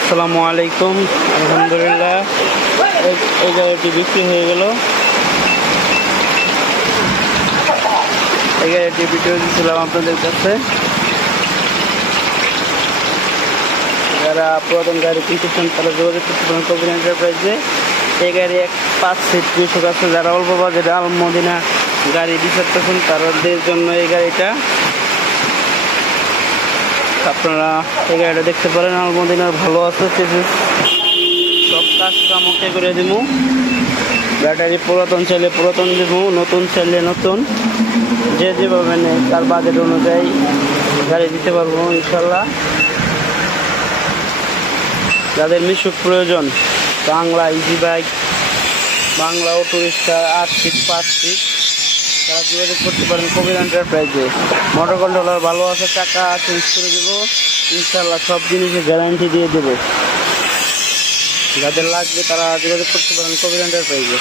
আসসালামু আলাইকুম। আলহামদুলিল্লাহ, এই গাড়িটি বিক্রি হয়ে গেল। এই গাড়িটি বিক্রি দিয়েছিলাম আপনাদের কাছে। যারা পুরাতন গাড়ি কিনতেছেন তারা যোগাযোগ করতে পারেন কবির এন্টারপ্রাইজে। এই গাড়ি 5 সিট কৃষক আছে, যারা অল্প বাজেটে আলমদিনা গাড়ি বিচারতেছেন তাদের জন্য এই গাড়িটা। আপনারা এই গাড়িটা দেখতে পারেন, আলমদিনার ভালো আছে, সব কাজ কাম ওকে করে দিব। ব্যাটারি পুরাতন চাইলে পুরাতন দিব, নতুন চাইলে নতুন, যে যেভাবে নেই তার বাজেট অনুযায়ী গাড়ি দিতে পারবো ইনশাল্লাহ। যাদের মিশুক প্রয়োজন, Bangla easy bike, Bangla auto rickshaw 8 seat 5 seat, তারা যোগাযোগ করতে পারেন কবির এন্টারপ্রাইজে। মোটর কন্ট্রোলার ভালো আছে, টাকা চেঞ্জ করে দেবো ইনশাল্লাহ, সব জিনিসের গ্যারান্টি দিয়ে দেবো। যাদের লাগবে তারা যোগাযোগ করতে পারেন কবির এন্টারপ্রাইজে।